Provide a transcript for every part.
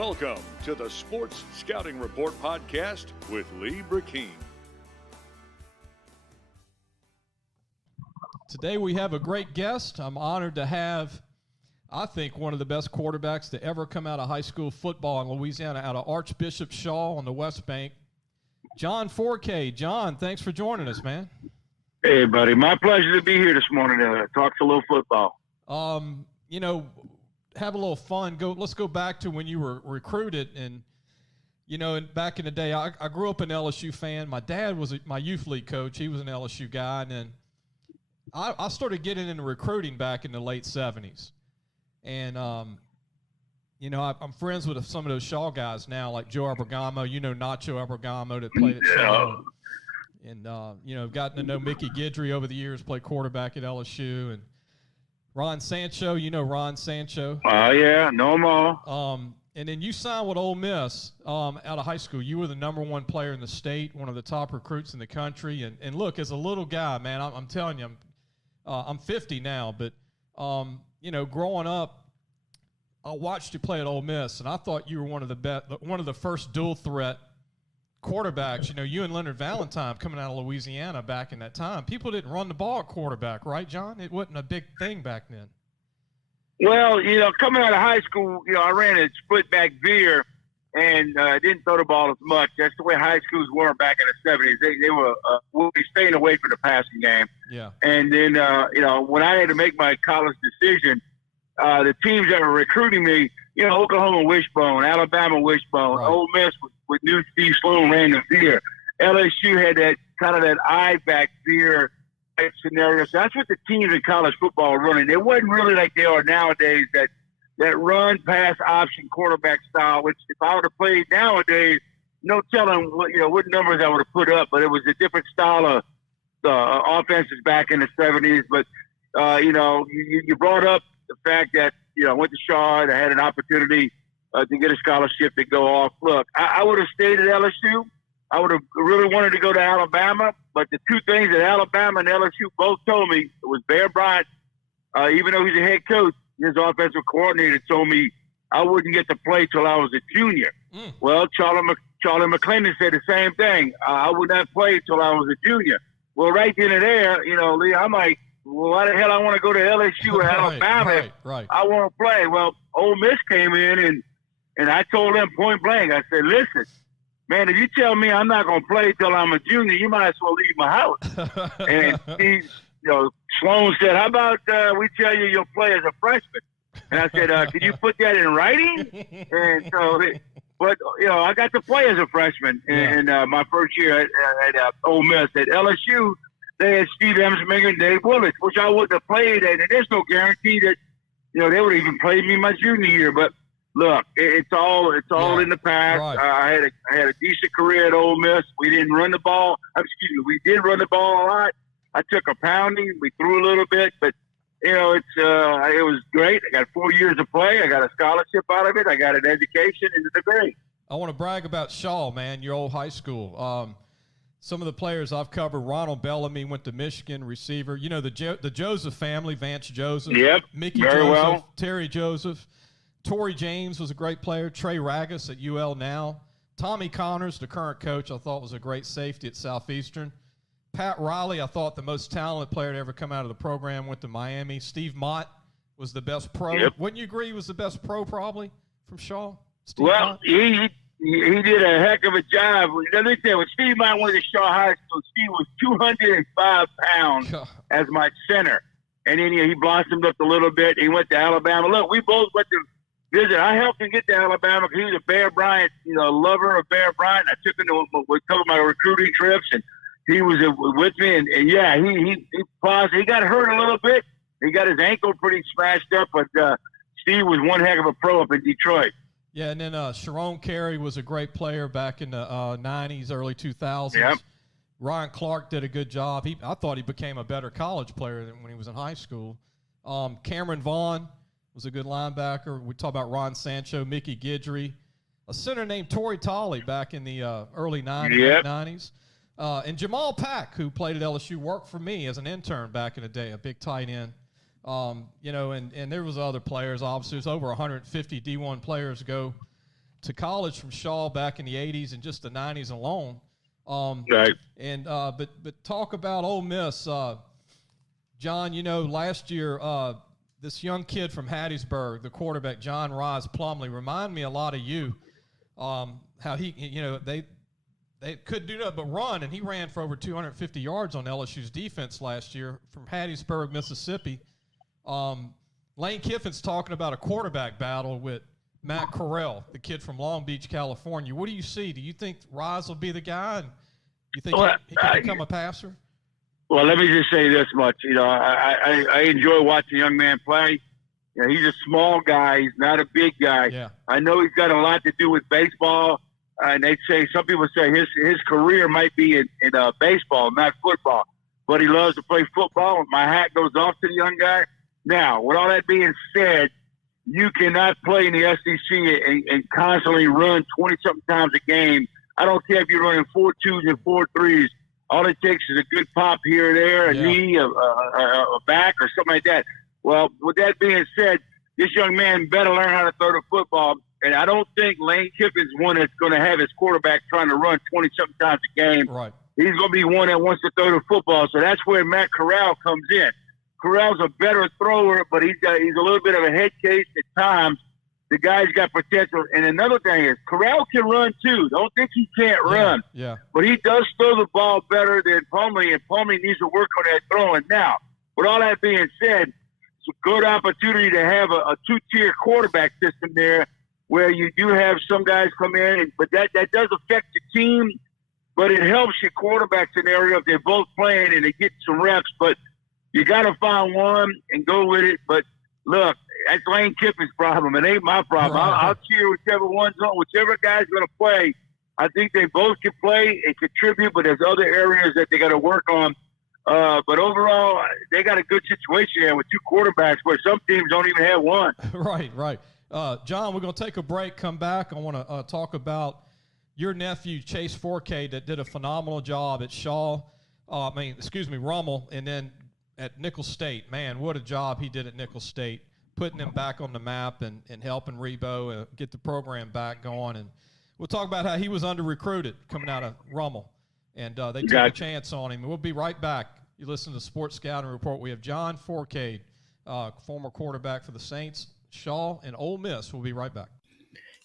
Welcome to the Sports Scouting Report podcast with Lee Burkeen. Today we have a great guest. I'm honored to have, I think, one of the best quarterbacks to ever come out of high school football in Louisiana, out of Archbishop Shaw on the West Bank, John Fourcade. John, thanks for joining us, man. Hey, buddy. My pleasure to be here this morning to talk a little football. Have a little fun. Let's go back to when you were recruited. And, back in the day, I grew up an LSU fan. My dad was my youth league coach. He was an LSU guy. And then I started getting into recruiting back in the late 70s. And, I'm friends with some of those Shaw guys now, like Joe Abergamo, Nacho Abergamo that played at Shaw. And, gotten to know Mickey Guidry over the years, played quarterback at LSU. And Ron Sancho, Ron Sancho. Oh, yeah, know them all. And then you signed with Ole Miss out of high school. You were the number one player in the state, one of the top recruits in the country. And look, as a little guy, man, I'm telling you, I'm 50 now, but, growing up, I watched you play at Ole Miss, and I thought you were one of the first dual threat quarterbacks. You and Leonard Valentine coming out of Louisiana back in that time. People didn't run the ball at quarterback, right, John? It wasn't a big thing back then. Well, coming out of high school, I ran a split back veer and didn't throw the ball as much. That's the way high schools were back in the 70s. They were staying away from the passing game. Yeah. And then, when I had to make my college decision, the teams that were recruiting me, Oklahoma Wishbone, Alabama Wishbone, right. Ole Miss with new Steve Sloan ran the veer. LSU had that kind of that eye back veer type scenario. So that's what the teams in college football were running. It wasn't really like they are nowadays, that run pass option quarterback style, which if I would have played nowadays, no telling what numbers I would have put up, but it was a different style of offenses back in the 70s. But, you brought up the fact that, I went to Shaw and I had an opportunity to get a scholarship to go off. Look, I would have stayed at LSU. I would have really wanted to go to Alabama, but the two things that Alabama and LSU both told me was Bear Bryant, even though he's a head coach, his offensive coordinator told me I wouldn't get to play till I was a junior. Well, Charlie McClendon said the same thing. I would not play till I was a junior. Well, right then and there, Lee, I'm like, well, why the hell I want to go to LSU or Alabama? Right. I want to play. Well, Ole Miss came in, and I told them point blank, I said, listen, man, if you tell me I'm not going to play till I'm a junior, you might as well leave my house. And he, Sloan said, how about we tell you you'll play as a freshman? And I said, can you put that in writing? And so, but, I got to play as a freshman in my first year at Ole Miss. At LSU, they had Steve Emsminger and Dave Willis, which I wouldn't have played at. And there's no guarantee that, they would have even played me my junior year. But look, it's all in the past. Right. I had a decent career at Ole Miss. We didn't run the ball. We did run the ball a lot. I took a pounding. We threw a little bit, but it was great. I got 4 years of play. I got a scholarship out of it. I got an education and a degree. I want to brag about Shaw, man, your old high school. Some of the players I've covered, Ronald Bellamy went to Michigan, receiver. The Joseph family, Vance Joseph, yep, Mickey very Joseph, well. Terry Joseph. Torrey James was a great player. Trey Ragus at UL now. Tommy Connors, the current coach, I thought was a great safety at Southeastern. Pat Riley, I thought the most talented player to ever come out of the program, went to Miami. Steve Mott was the best pro. Yep. Wouldn't you agree he was the best pro probably from Shaw? Steve Well, Mott? he did a heck of a job. Let me tell you, when Steve Mott went to Shaw High School, Steve was 205 pounds as my center. And then he blossomed up a little bit. He went to Alabama. Look, we both went to visit. I helped him get to Alabama because he was a Bear Bryant, lover of Bear Bryant. I took him to a couple of my recruiting trips, and he was with me. And he got hurt a little bit. He got his ankle pretty smashed up, but Steve was one heck of a pro up in Detroit. Yeah, and then Sharon Carey was a great player back in the 90s, early 2000s. Yep. Ryan Clark did a good job. I thought he became a better college player than when he was in high school. Cameron Vaughn was a good linebacker. We talk about Ron Sancho, Mickey Guidry. A center named Torrey Tolley back in the early 90s. Yep. 90s. And Jamal Pack, who played at LSU, worked for me as an intern back in the day, a big tight end. And there was other players. Obviously, there's over 150 D1 players go to college from Shaw back in the 80s and just the 90s alone. Right. And but talk about Ole Miss. John, last year, this young kid from Hattiesburg, the quarterback, John Rise Plumley, remind me a lot of you. How he, they couldn't do nothing but run, and he ran for over 250 yards on LSU's defense last year from Hattiesburg, Mississippi. Lane Kiffin's talking about a quarterback battle with Matt Corral, the kid from Long Beach, California. What do you see? Do you think Rise will be the guy? And you think he can become a passer? Well, let me just say this much. I enjoy watching a young man play. He's a small guy. He's not a big guy. Yeah. I know he's got a lot to do with baseball. And some people say his career might be in baseball, not football. But he loves to play football. My hat goes off to the young guy. Now, with all that being said, you cannot play in the SEC and constantly run 20-something times a game. I don't care if you're running 4.2s and 4.3s. All it takes is a good pop here or there, a knee, a back, or something like that. Well, with that being said, this young man better learn how to throw the football. And I don't think Lane Kiffin's one that's going to have his quarterback trying to run 20-something times a game. Right. He's going to be one that wants to throw the football. So that's where Matt Corral comes in. Corral's a better thrower, but he's a little bit of a head case at times. The guy's got potential. And another thing is, Corral can run too. Don't think he can't run. Yeah. But he does throw the ball better than Plumlee, and Plumlee needs to work on that throwing. Now, with all that being said, it's a good opportunity to have a two-tier quarterback system there where you do have some guys come in, but that does affect the team, but it helps your quarterback scenario if they're both playing and they get some reps. But you got to find one and go with it. But look, that's Lane Kiffin's problem. It ain't my problem. Right. I'll cheer whichever guy's going to play. I think they both can play and contribute, but there's other areas that they got to work on. But overall, they got a good situation there with two quarterbacks where some teams don't even have one. Right. John, we're going to take a break, come back. I want to talk about your nephew, Chase Fourcade, that did a phenomenal job at Rummel, and then at Nicholls State. Man, what a job he did at Nicholls State, putting him back on the map and helping Rebo get the program back going. And we'll talk about how he was under-recruited coming out of Rummel, and they took a chance on him. And we'll be right back. You listen to Sports Scouting Report. We have John Fourcade, former quarterback for the Saints, Shaw, and Ole Miss. We'll be right back.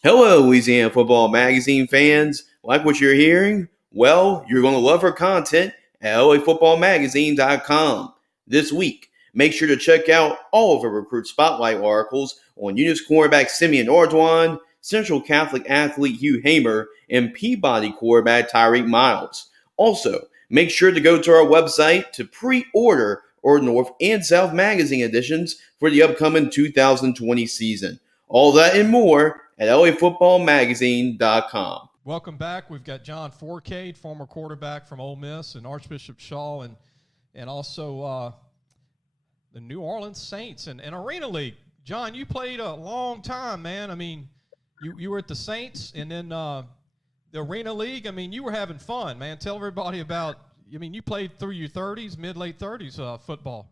Hello, Louisiana Football Magazine fans. Like what you're hearing? Well, you're going to love our content at LAFootballMagazine.com. This week, make sure to check out all of our recruit spotlight articles on Eunice cornerback Simeon Orduan, Central Catholic athlete Hugh Hamer, and Peabody quarterback Tyreek Miles. Also, make sure to go to our website to pre-order our North and South magazine editions for the upcoming 2020 season. All that and more at LAFootballMagazine.com. Welcome back. We've got John Fourcade, former quarterback from Ole Miss, and Archbishop Shaw, and also the New Orleans Saints and Arena League. John, you played a long time, man. I mean, you were at the Saints and then the Arena League. I mean, you were having fun, man. Tell everybody about, you played through your 30s, late 30s football.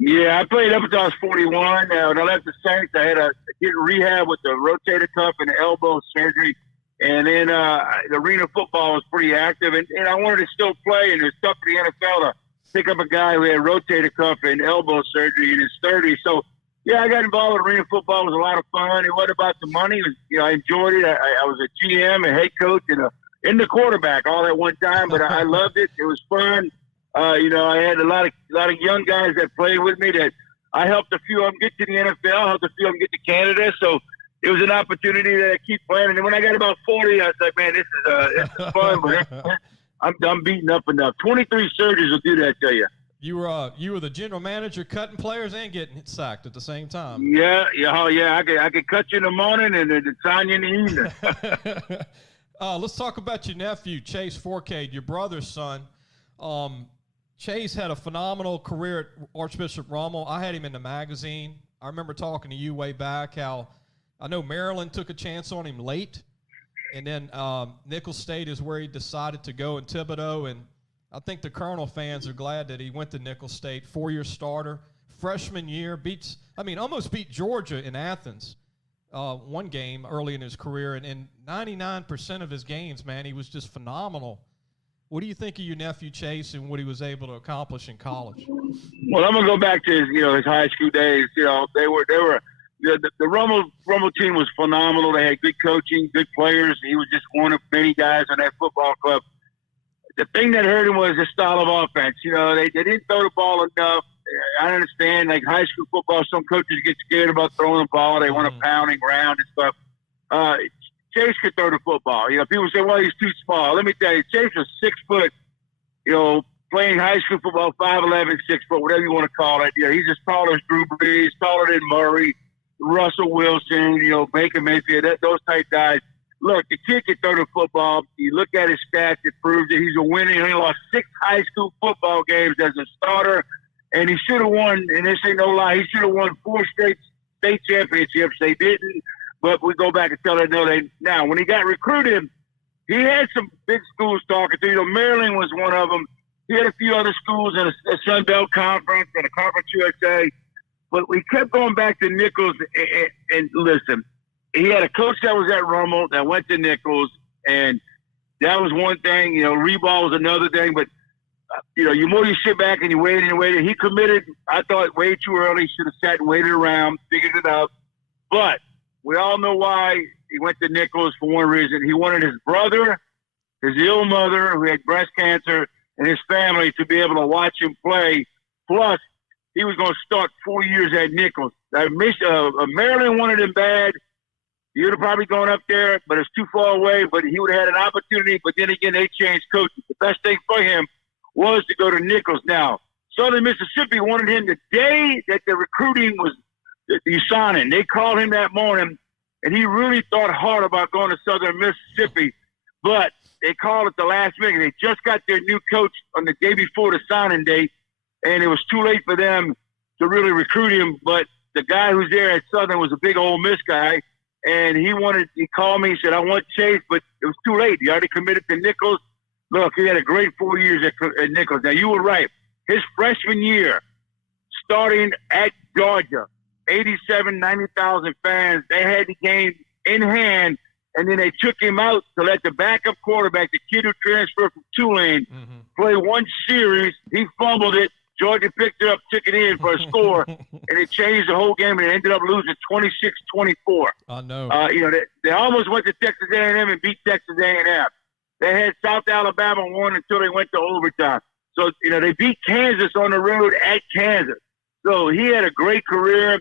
Yeah, I played up until I was 41. When I left the Saints, I had to get rehab with the rotator cuff and the elbow surgery. And then the arena football was pretty active. And I wanted to still play, and it was tough for the NFL to pick up a guy who had rotator cuff and elbow surgery in his 30s. So, yeah, I got involved with arena football. It was a lot of fun. It wasn't about the money. It was, I enjoyed it. I was a GM, a head coach, and the quarterback all at one time. But I loved it. It was fun. I had a lot of young guys that played with me that I helped a few of them get to the NFL, helped a few of them get to Canada. So it was an opportunity that I keep playing. And then when I got about 40, I was like, man, this is fun, but I'm beaten up enough. 23 surgeries will do that to you. You were the general manager, cutting players and getting sacked at the same time. Yeah. I could cut you in the morning and then sign you in the evening. Let's talk about your nephew, Chase Fourcade, your brother's son. Chase had a phenomenal career at Archbishop Rummel. I had him in the magazine. I remember talking to you way back how I know Maryland took a chance on him late, and then Nicholls State is where he decided to go in Thibodeau, and I think the Colonel fans are glad that he went to Nicholls State, 4-year starter, freshman year, almost beat Georgia in Athens one game early in his career, and in 99% of his games, man, he was just phenomenal. What do you think of your nephew Chase and what he was able to accomplish in college? Well, I'm gonna go back to his high school days. They were the Rummel team was phenomenal. They had good coaching, good players. He was just one of many guys on that football club. The thing that hurt him was his style of offense. They didn't throw the ball enough. I understand, like high school football, some coaches get scared about throwing the ball. They want a pounding round and stuff. Chase could throw the football. People say, well, he's too small. Let me tell you, Chase was 6 foot, playing high school football, 5'11", 6 foot, whatever you want to call it. He's as tall as Drew Brees, taller than Murray, Russell Wilson, Baker Mayfield, those type guys. Look, the kid can throw the football. You look at his stats, it proves that he's a winner. He only lost 6 high school football games as a starter, and he should have won, and this ain't no lie, he should have won 4 straight state championships. They didn't. But we go back and tell them, now, when he got recruited, he had some big schools talking to. Maryland was one of them. He had a few other schools in a Sun Belt Conference and a Conference USA. But we kept going back to Nicholls. And listen, he had a coach that was at Rummel that went to Nicholls. And that was one thing. Reball was another thing. But, the more you sit back and you wait and you wait. He committed, I thought, way too early. Should have sat and waited around, figured it out. But we all know why he went to Nicholls for one reason. He wanted his brother, his ill mother, who had breast cancer, and his family to be able to watch him play. Plus, he was going to start 4 years at Nicholls. Maryland wanted him bad. He would have probably gone up there, but it's too far away. But he would have had an opportunity. But then again, they changed coaches. The best thing for him was to go to Nicholls. Now, Southern Mississippi wanted him the day that the recruiting was the signing. They called him that morning, and he really thought hard about going to Southern Mississippi. But they called at the last minute. They just got their new coach on the day before the signing date, and it was too late for them to really recruit him. But the guy who's there at Southern was a big Ole Miss guy, and he called me, he said, I want Chase, but it was too late. He already committed to Nicholls. Look, he had a great 4 years at Nicholls. Now, you were right. His freshman year, starting at Georgia, 87, 90,000 fans. They had the game in hand, and then they took him out to let the backup quarterback, the kid who transferred from Tulane, play one series. He fumbled it. Georgia picked it up, took it in for a score, and it changed the whole game, and they ended up losing 26-24. I know. They almost went to Texas A&M and beat Texas A&M. They had South Alabama won until they went to overtime. So, they beat Kansas on the road at Kansas. So he had a great career.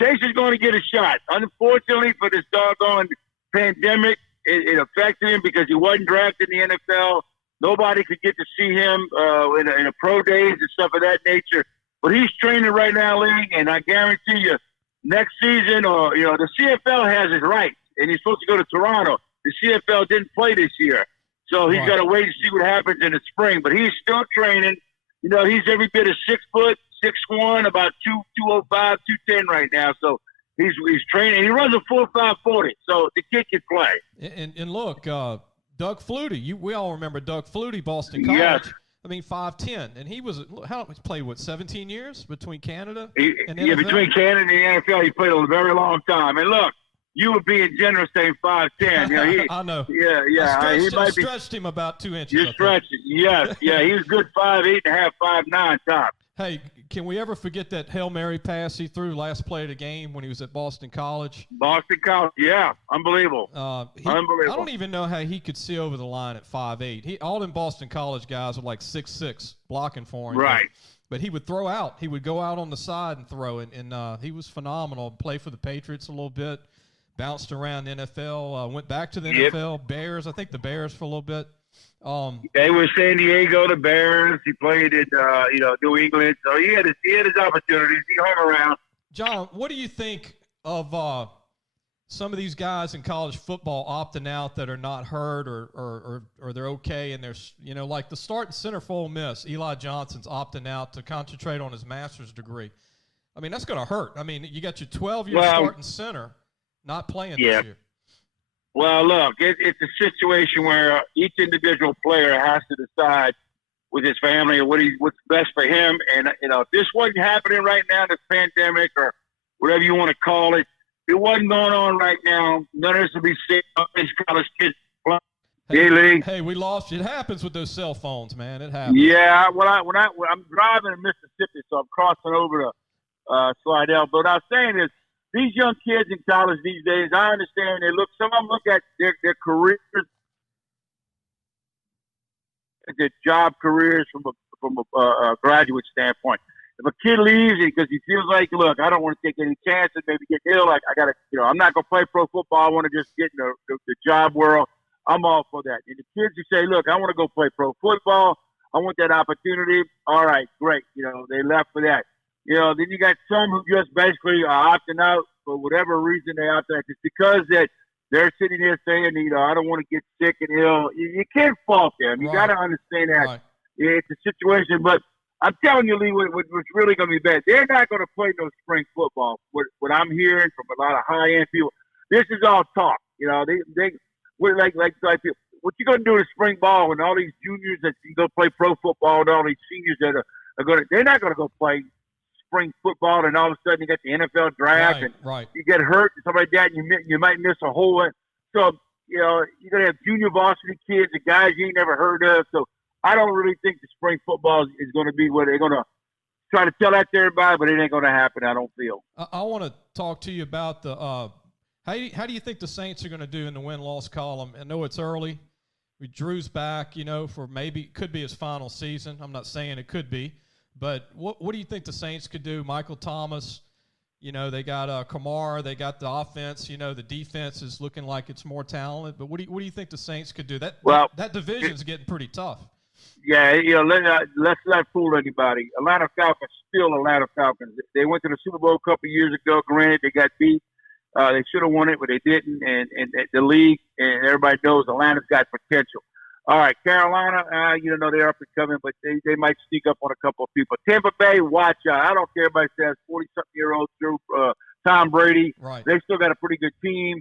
Chase is going to get a shot. Unfortunately for this doggone pandemic, it affected him because he wasn't drafted in the NFL. Nobody could get to see him in the pro days and stuff of that nature. But he's training right now, League, and I guarantee you next season, the CFL has his rights, and he's supposed to go to Toronto. The CFL didn't play this year. So he's got to wait and see what happens in the spring. But he's still training. He's every bit of 6 foot, 6'1", about 205, 210 right now. So he's training. He runs a 4.5 40. So the kid can play. And look, Doug Flutie. We all remember Doug Flutie, Boston College. Yes. I mean, 5'10", and he played 17 years between Canada and NFL? Yeah, between Canada and the NFL, he played a very long time. And look, you were being generous saying 5'10". I know. Yeah. I stretched him about 2 inches. You stretched it. Yes. Yeah, he was good 5'8" and a half, 5'9" top. Hey, can we ever forget that Hail Mary pass he threw last play of the game when he was at Boston College? Boston College, yeah. Unbelievable. I Unbelievable. don't even know how he could see over the line at 5'8". All them Boston College guys were like 6'6", blocking for him. Right. But he would throw out. He would go out on the side and throw it, and he was phenomenal. Played for the Patriots a little bit, bounced around the NFL, went back to the NFL, Bears. I think the Bears for a little bit. They were San Diego, the Bears. He played in, New England. So he had his opportunities. He hung around. John, what do you think of some of these guys in college football opting out that are not hurt or they're okay, and there's like the starting center for Ole Miss, Eli Johnson's opting out to concentrate on his master's degree. I mean, that's going to hurt. I mean, you got your 12-year starting center not playing this year. Well, look, it's a situation where each individual player has to decide with his family what's best for him. And, if this wasn't happening right now, this pandemic or whatever you want to call it, it wasn't going on right now. None of us will be sick. These college kids. Hey, we lost you. It happens with those cell phones, man. It happens. Yeah, when I'm driving in Mississippi, so I'm crossing over to Slidell. But what I was saying is, these young kids in college these days, I understand some of them look at their careers, their job careers from a graduate standpoint. If a kid leaves because he feels like, look, I don't want to take any chances, maybe get ill, like I got to, I'm not going to play pro football. I want to just get in the job world. I'm all for that. And the kids who say, look, I want to go play pro football. I want that opportunity. All right, great. They left for that. Then you got some who just basically are opting out for whatever reason they opt out. It's because that they're sitting there saying, I don't want to get sick and ill. You can't fault them. You got to understand that. Right. It's a situation. But I'm telling you, Lee, what's really going to be bad, they're not going to play no spring football. What I'm hearing from a lot of high-end people, this is all talk. We're like what you going to do in spring ball when all these juniors that can go play pro football and all these seniors that are going to – they're not going to go play spring football, and all of a sudden you get the NFL draft and you get hurt and something like that, and you might miss a whole lot. So, you're going to have junior varsity kids and guys you ain't never heard of. So I don't really think the spring football is going to be where they're going to try to tell that to everybody, but it ain't going to happen, I don't feel. I want to talk to you about the how do you think the Saints are going to do in the win-loss column? I know it's early. Drew's back, for maybe – could be his final season. I'm not saying it could be. But what do you think the Saints could do? Michael Thomas, they got Kamara, they got the offense. The defense is looking like it's more talented. But what do you think the Saints could do? That division's getting pretty tough. Yeah, let's not fool anybody. Atlanta Falcons still Atlanta Falcons. They went to the Super Bowl a couple of years ago. Granted, they got beat. They should have won it, but they didn't. And the league and everybody knows Atlanta's got potential. All right, Carolina, they're up and coming, but they might sneak up on a couple of people. Tampa Bay, watch out. I don't care if everybody says 40-something-year-old Tom Brady. Right. They still got a pretty good team.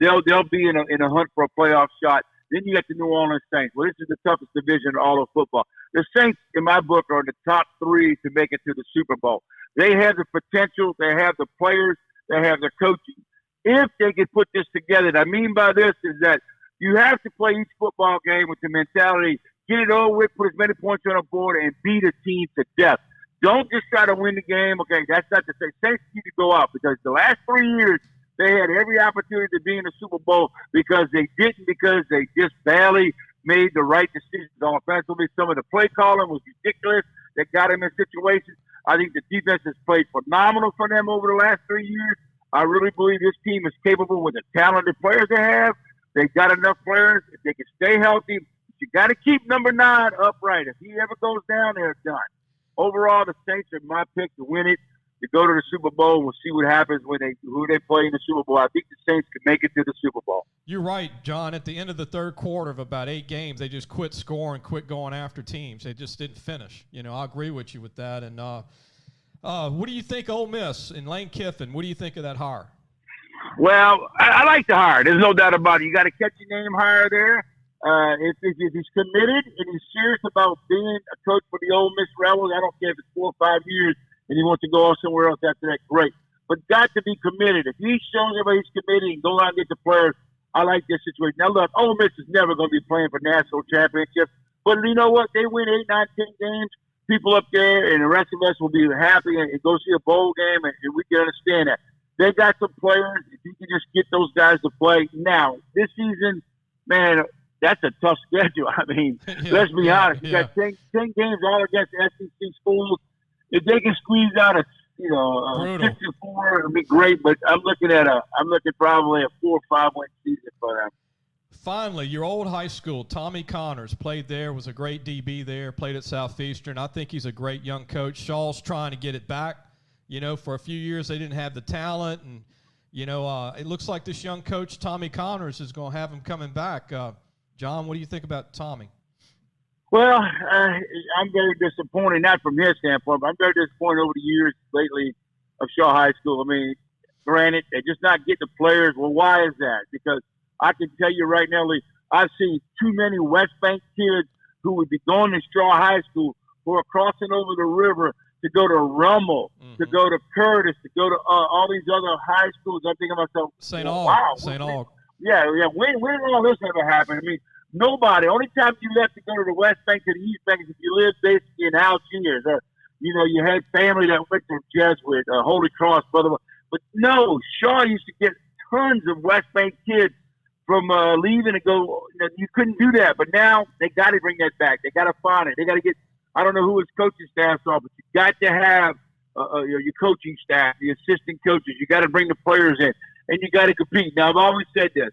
They'll be in a hunt for a playoff shot. Then you got the New Orleans Saints. Well, this is the toughest division in all of football. The Saints, in my book, are in the top three to make it to the Super Bowl. They have the potential. They have the players. They have the coaching. If they can put this together, what I mean by this is that you have to play each football game with the mentality, get it over with, put as many points on the board, and beat a team to death. Don't just try to win the game. Okay, that's not to say Saints need to go out because the last 3 years they had every opportunity to be in the Super Bowl because they didn't, because they just barely made the right decisions offensively. Some of the play calling was ridiculous that got them in situations. I think the defense has played phenomenal for them over the last 3 years. I really believe this team is capable with the talented players they have. They've got enough players. If they can stay healthy, you got to keep number 9 upright. If he ever goes down, they're done. Overall, the Saints are my pick to win it, to go to the Super Bowl. We'll see what happens who they play in the Super Bowl. I think the Saints can make it to the Super Bowl. You're right, John. At the end of the third quarter of about 8 games, they just quit scoring, quit going after teams. They just didn't finish. I agree with you with that. And what do you think Ole Miss and Lane Kiffin? What do you think of that hire? Well, I like the hire. There's no doubt about it. You got to catch your name higher there. If he's committed and he's serious about being a coach for the Ole Miss Rebels, I don't care if it's 4 or 5 years and he wants to go off somewhere else after that, great. But got to be committed. If he shows everybody he's committed and go out and get the players, I like this situation. Now, look, Ole Miss is never going to be playing for national championships. But you know what? They win 8, 9, 10 games. People up there and the rest of us will be happy and go see a bowl game, and we can understand that. They got some players. If you can just get those guys to play. Now, this season, man, that's a tough schedule. I mean, let's be honest. You got 10 games all against SEC schools. If they can squeeze out a 6-4, it'll be great. But I'm looking probably a 4 or 5 win season for them. Finally, your old high school, Tommy Connors, played there, was a great DB there, played at Southeastern. I think he's a great young coach. Shaw's trying to get it back. For a few years they didn't have the talent, and, it looks like this young coach, Tommy Connors, is going to have him coming back. John, what do you think about Tommy? Well, I'm very disappointed, not from his standpoint, but I'm very disappointed over the years lately of Shaw High School. I mean, granted, they're just not getting the players. Well, why is that? Because I can tell you right now, Lee, I've seen too many West Bank kids who would be going to Shaw High School who are crossing over the river to go to Rummel, to go to Curtis, to go to all these other high schools. I'm thinking to myself, St. Aug. Wow. St. Aug. Yeah. When did all this ever happen? I mean, nobody. Only time you left to go to the West Bank, to the East Bank, is if you lived basically in Algiers. You had family that went to Jesuit, Holy Cross, brother. But no, Shaw used to get tons of West Bank kids from leaving to go. You couldn't do that. But now they got to bring that back. They got to find it. They got to get, I don't know who his coaching staffs are, but you got to have your coaching staff, the assistant coaches. You got to bring the players in, and you got to compete. Now, I've always said this.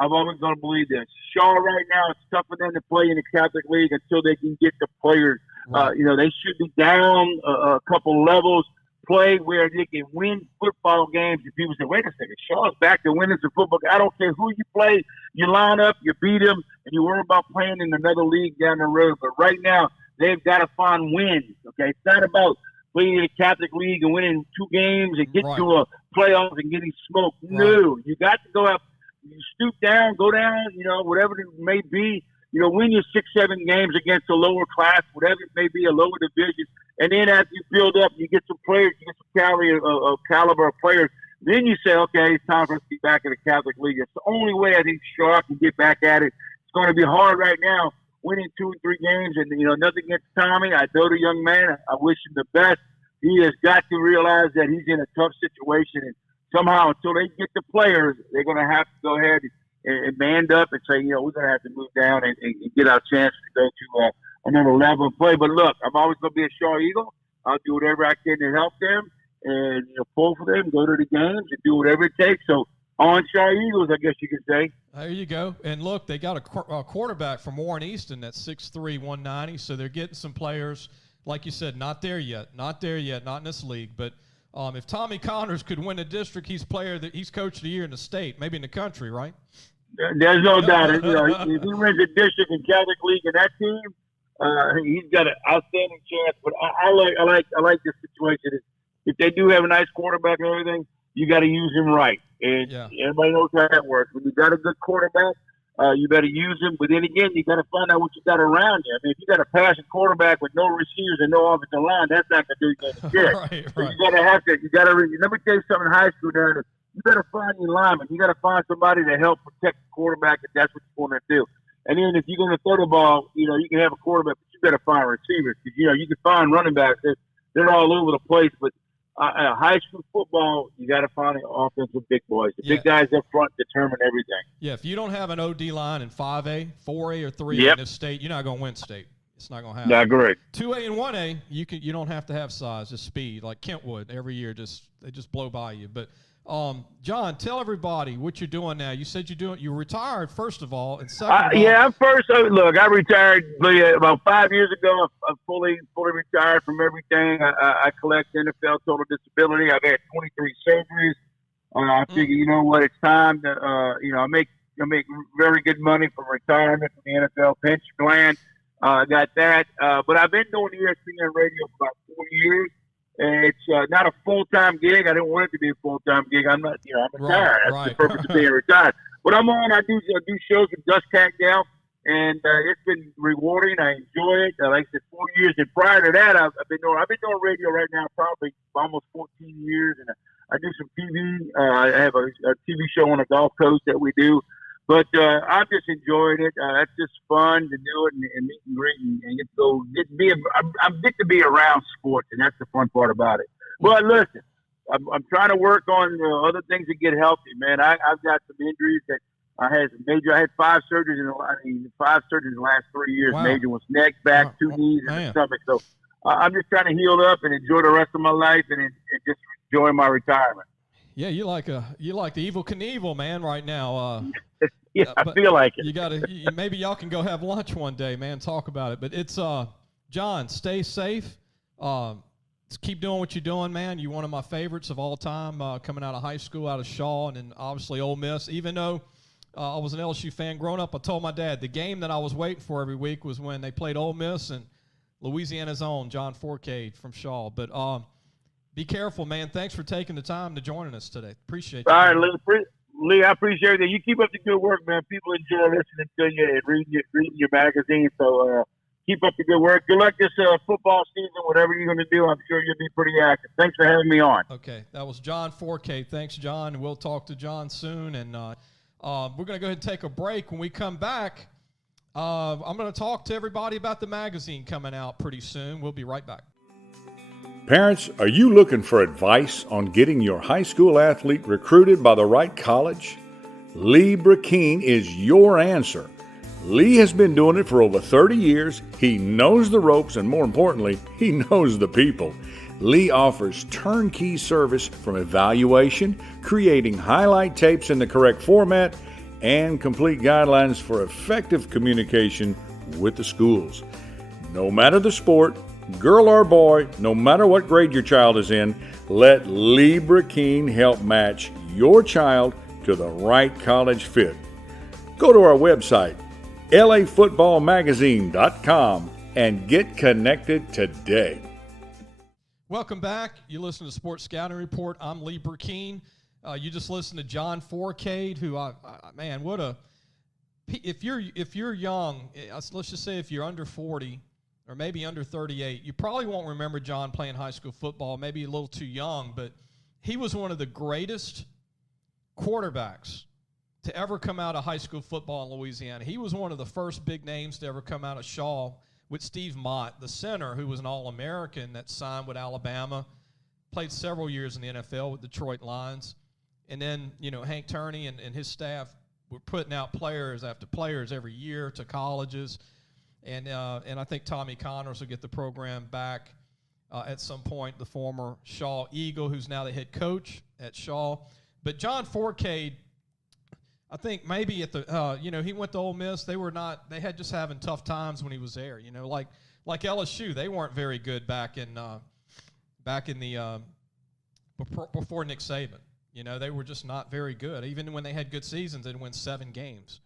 I'm always going to believe this. Shaw right now, it's tough for them to play in the Catholic League until they can get the players. Right. They should be down a couple levels, play where they can win football games. And people say, wait a second, Shaw's back to winning some football. I don't care who you play. You line up, you beat them, and you worry about playing in another league down the road. But right now, they've got to find wins, okay? It's not about playing in the Catholic League and winning 2 games and get to a playoffs and getting smoked. Right. No, you got to go up. You stoop down, go down, whatever it may be. Win your 6-7 games against a lower class, whatever it may be, a lower division. And then as you build up, you get some players, you get some caliber of players. Then you say, okay, it's time for us to be back in the Catholic League. It's the only way I think Shaw can get back at it. It's going to be hard right now, winning 2 or 3 games. And, nothing against Tommy. I know the young man. I wish him the best. He has got to realize that he's in a tough situation. And somehow, until they get the players, they're going to have to go ahead and man up and say, we're going to have to move down and get our chance to go to another level of play. But look, I'm always going to be a Shaw Eagle. I'll do whatever I can to help them and pull for them, go to the games, and do whatever it takes. So on Shaw Eagles, I guess you could say. There you go. And look, they got a quarterback from Warren Easton that's 6'3", 190. So they're getting some players, like you said, not there yet, not in this league, but. If Tommy Connors could win a district, he's coach of the year in the state, maybe in the country, right? There's no doubt. If he wins a district in Catholic League and that team, he's got an outstanding chance. But I like this situation. If they do have a nice quarterback and everything, you got to use him right. And everybody knows how that works. When you got a good quarterback, you better use him. But then again, you got to find out what you got around you. I mean, if you got a passing quarterback with no receivers and no offensive line, that's not going to do you any good. Right. So you got to. Let me tell you something. In high school, there, you better find your lineman. You got to find somebody to help protect the quarterback if that's what you want to do. And then if you're going to throw the ball, you can have a quarterback, but you better find receivers because you can find running backs. They're all over the place, but. High school football, you got to find the offensive big boys. The big guys up front determine everything. Yeah, if you don't have an OD line in 5A, 4A, or 3A in this state, you're not going to win state. It's not going to happen. Not great. 2A and 1A, you don't have to have size, just speed. Like Kentwood, every year they just blow by you. But John, tell everybody what you're doing now. You said you retired first of all, and second of all, I'm first. Look, I retired about 5 years ago. I'm fully retired from everything. I collect NFL total disability. I've had 23 surgeries. I figure, you know what, it's time to, I make very good money from retirement from the NFL pension plan. I got that. But I've been doing ESPN radio for about 4 years. It's not a full-time gig. I didn't want it to be a full-time gig. I'm not, I'm retired. That's the purpose of being retired. But I'm on. I do shows with Gus Cat-Gal, and it's been rewarding. I enjoy it. Like I said, 4 years. And prior to that, I've been doing radio right now probably almost 14 years. And I do some TV. I have a TV show on the Gulf Coast that we do. But I'm just enjoying it. That's just fun to do it and meet and greet and get to be around sports, and that's the fun part about it. But listen, I'm trying to work on other things to get healthy, man. I've got some injuries that I had I had 5 surgeries in the last 3 years. Wow. Major was neck, back, 2 knees, and the stomach. So I'm just trying to heal up and enjoy the rest of my life and just enjoy my retirement. Yeah, you like the Evel Knievel, man, right now. Yeah, I feel like it. You gotta maybe y'all can go have lunch one day, man. Talk about it. But it's John, stay safe. Keep doing what you're doing, man. You're one of my favorites of all time, coming out of high school, out of Shaw, and then obviously Ole Miss. Even though I was an LSU fan growing up, I told my dad the game that I was waiting for every week was when they played Ole Miss and Louisiana's own John Fourcade from Shaw. But be careful, man. Thanks for taking the time to joining us today. Appreciate it. All right, Lee, I appreciate that. You keep up the good work, man. People enjoy listening to you and reading your magazine. So Keep up the good work. Good luck this football season. Whatever you're going to do, I'm sure you'll be pretty active. Thanks for having me on. Okay, that was John Fourcade. Thanks, John. We'll talk to John soon. And we're going to go ahead and take a break. When we come back, I'm going to talk to everybody about the magazine coming out pretty soon. We'll be right back. Parents, are you looking for advice on getting your high school athlete recruited by the right college? Lee Brakeen is your answer. Lee has been doing it for over 30 years. He knows the ropes, and more importantly, he knows the people. Lee offers turnkey service from evaluation, creating highlight tapes in the correct format, and complete guidelines for effective communication with the schools. No matter the sport, girl or boy, no matter what grade your child is in, let Lee Brakeen help match your child to the right college fit. Go to our website, lafootballmagazine.com, and get connected today. Welcome back. You listen to Sports Scouting Report. I'm Lee Brakeen. You just listened to John Fourcade, who if you're young, let's just say if you're under 40 or maybe under 38, you probably won't remember John playing high school football, maybe a little too young, but he was one of the greatest quarterbacks to ever come out of high school football in Louisiana. He was one of the first big names to ever come out of Shaw with Steve Mott, the center, who was an All-American that signed with Alabama, played several years in the NFL with Detroit Lions. And then, Hank Turney and his staff were putting out players after players every year to colleges. And I think Tommy Connors will get the program back at some point, the former Shaw Eagle, who's now the head coach at Shaw. But John Fourcade, I think maybe at the he went to Ole Miss. They had just having tough times when he was there. Like LSU, they weren't very good back in the before Nick Saban. They were just not very good. Even when they had good seasons, they'd win 7 games.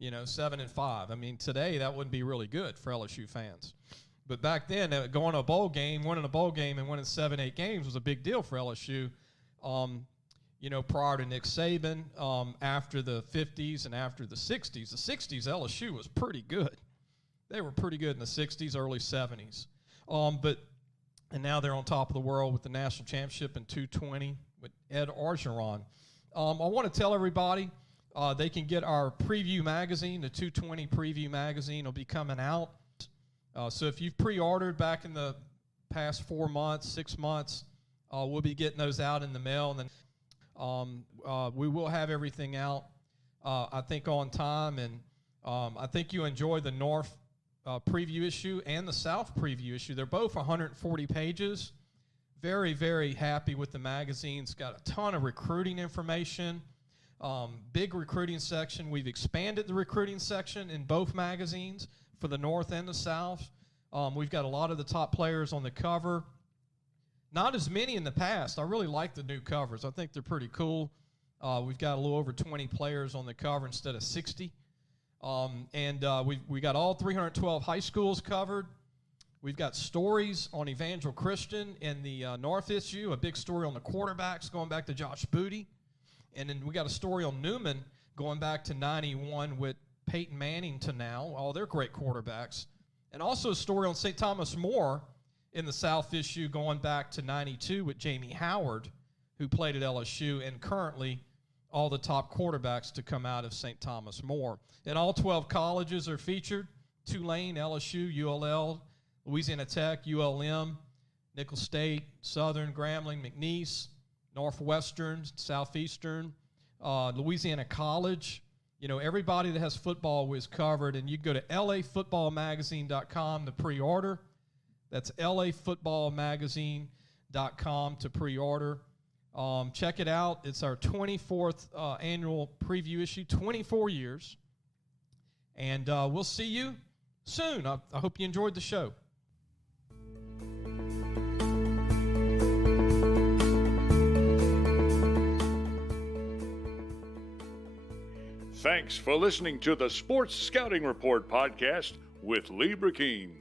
7-5. I mean, today that wouldn't be really good for LSU fans. But back then, going to a bowl game, winning a bowl game, and winning 7-8 games was a big deal for LSU. Prior to Nick Saban, after the 50s and after the 60s. The 60s, LSU was pretty good. They were pretty good in the 60s, early 70s. And now they're on top of the world with the national championship in 220 with Ed Orgeron. I want to tell everybody they can get our preview magazine, the 220 preview magazine will be coming out. So if you've pre-ordered back in the past 4 months, 6 months, we'll be getting those out in the mail. And then we will have everything out, I think, on time. And I think you enjoy the North preview issue and the South preview issue. They're both 140 pages. Very, very happy with the magazine. It's got a ton of recruiting information, big recruiting section. We've expanded the recruiting section in both magazines for the North and the South. We've got a lot of the top players on the cover. Not as many in the past. I really like the new covers. I think they're pretty cool. We've got a little over 20 players on the cover instead of 60. We got all 312 high schools covered. We've got stories on Evangel Christian in the North issue, a big story on the quarterbacks going back to Josh Booty. And then we got a story on Newman going back to 91 with Peyton Manning to now. All their great quarterbacks. And also a story on St. Thomas More in the South issue going back to 92 with Jamie Howard, who played at LSU, and currently all the top quarterbacks to come out of St. Thomas More. And all 12 colleges are featured: Tulane, LSU, ULL, Louisiana Tech, ULM, Nicholls State, Southern, Grambling, McNeese, Northwestern, Southeastern, Louisiana College. Everybody that has football is covered, and you can go to lafootballmagazine.com to pre-order. That's lafootballmagazine.com to pre-order. Check it out. It's our 24th annual preview issue, 24 years. And we'll see you soon. I hope you enjoyed the show. Thanks for listening to the Sports Scouting Report podcast with Lee Brakeen.